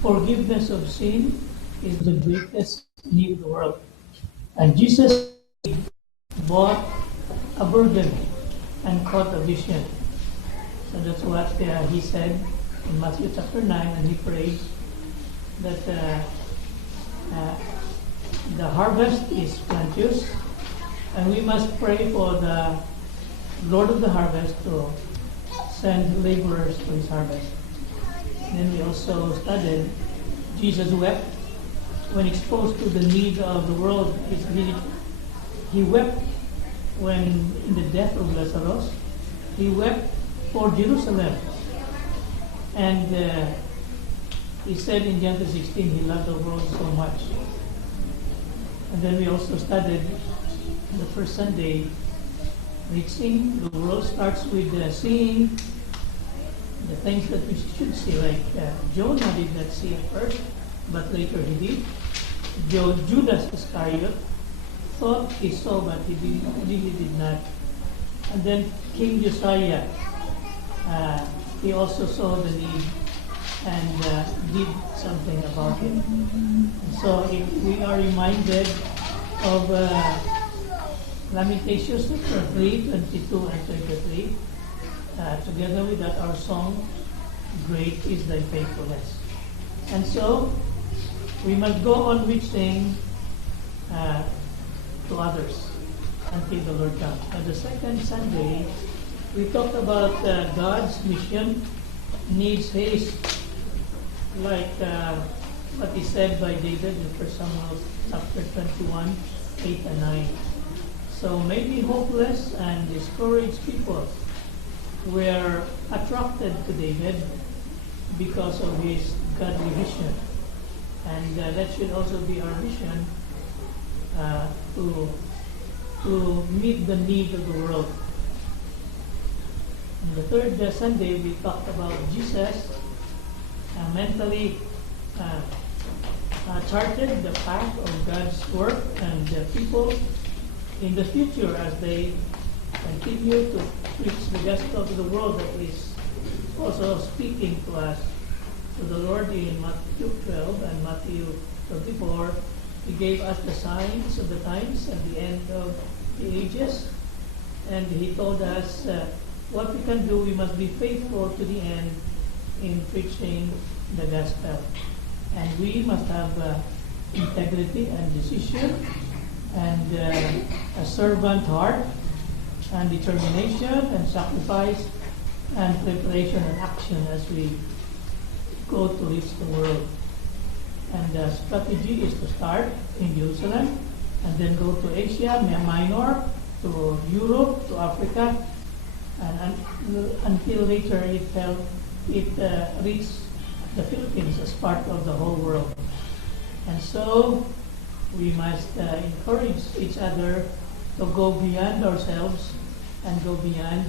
forgiveness of sin is the greatest need in the world. And Jesus bought a burden and caught a vision. So that's what he said in Matthew chapter 9, and he prayed that uh, the harvest is plenteous, and we must pray for the Lord of the harvest to send laborers to his harvest. Then we also studied Jesus wept when exposed to the need of the world. He wept when in the death of Lazarus. He wept for Jerusalem. And he said in John 16, he loved the world so much. And then we also studied the first Sunday, reaching. The world starts with seeing the things that we should see, like Jonah did not see at first, but later he did. Judas Iscariot thought he saw, but he really did not. And then King Josiah, he also saw the need and did something about it. And so if we are reminded of Lamentations chapter 3, 22 and 23, together with that our song, Great is Thy Faithfulness. And so we must go on reaching to others until the Lord comes. On the second Sunday, we talked about God's mission needs haste, like what is said by David in 1 Samuel chapter 21, 8 and 9. So maybe hopeless and discouraged people were attracted to David because of his godly vision. And that should also be our vision to meet the need of the world. On the third Sunday, we talked about Jesus mentally charted the path of God's work and the people in the future as they continue to preach the gospel to the world, that is also speaking to us. To the Lord in Matthew 12 and Matthew 24, he gave us the signs of the times at the end of the ages, and he told us what we can do. We must be faithful to the end in preaching the gospel, and we must have integrity and decision and a servant heart and determination and sacrifice and preparation and action as we go to reach the world. And the strategy is to start in Jerusalem and then go to Asia Minor, to Europe, to Africa, and until later it reached the Philippines as part of the whole world. And so we must encourage each other to go beyond ourselves and go beyond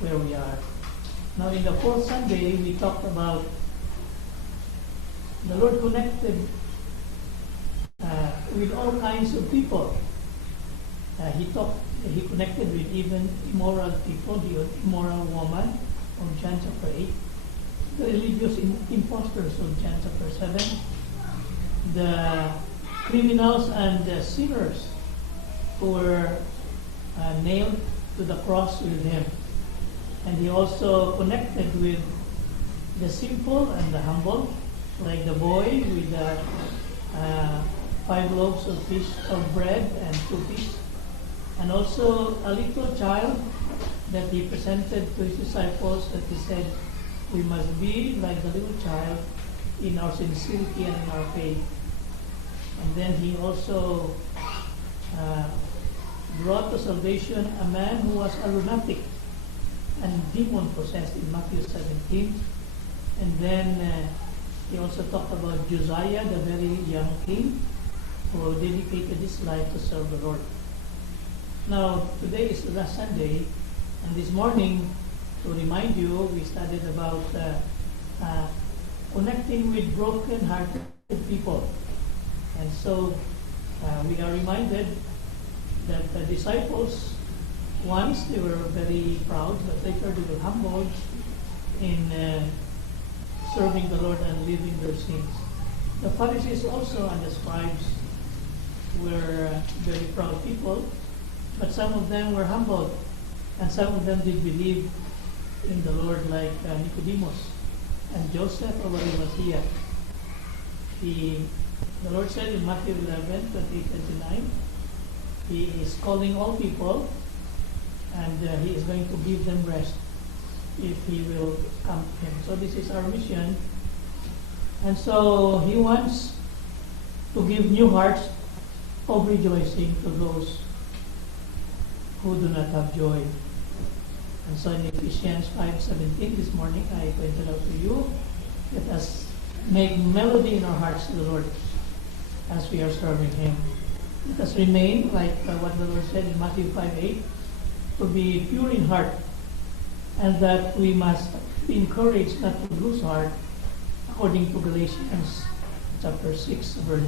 where we are. Now in the fourth Sunday, we talked about the Lord connected with all kinds of people. He connected with even immoral people, the immoral woman of John chapter 8, the religious impostors of John chapter 7, the criminals and the sinners who were nailed to the cross with him. And he also connected with the simple and the humble, like the boy with the 5 loaves of bread and 2 fish, and also a little child that he presented to his disciples, that he said, we must be like the little child in our sincerity and in our faith. And then he also brought to salvation a man who was a lunatic and demon-possessed in Matthew 17. And then he also talked about Josiah, the very young king, who dedicated his life to serve the Lord. Now, today is the last Sunday, and this morning, to remind you, we studied about connecting with broken-hearted people. And so we are reminded that the disciples, once they were very proud, but later they were humbled in serving the Lord and leaving their sins. The Pharisees also and the scribes were very proud people, but some of them were humbled, and some of them did believe in the Lord, like Nicodemus and Joseph of Arimathea. The Lord said in Matthew 11, 28-29, He is calling all people, and He is going to give them rest if He will come to Him. So this is our mission. And so He wants to give new hearts of rejoicing to those who do not have joy. And so in Ephesians 5:17 this morning, I pointed out to you, let us make melody in our hearts to the Lord as we are serving Him. Let us remain, like what the Lord said in Matthew 5:8, to be pure in heart, and that we must be encouraged not to lose heart, according to Galatians chapter 6, verse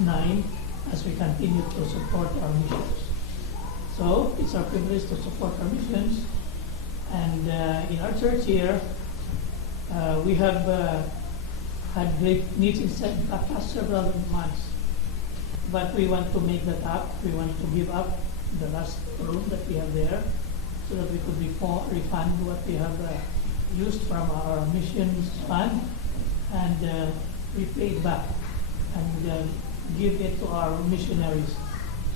9, as we continue to support our missions. So, it's our privilege to support our missions. And in our church here, we have had great needs in the past several months. But we want to make that up. We want to give up the last room that we have there so that we could refund what we have used from our missions fund and repay it back and give it to our missionaries.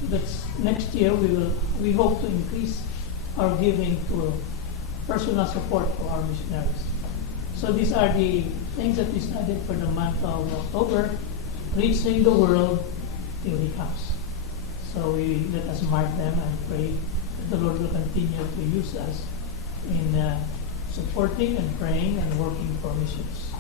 So that's next year we hope to increase our giving to personal support for our missionaries. So these are the things that we studied for the month of October, reaching the world till He comes. So let us mark them and pray that the Lord will continue to use us in supporting and praying and working for missions.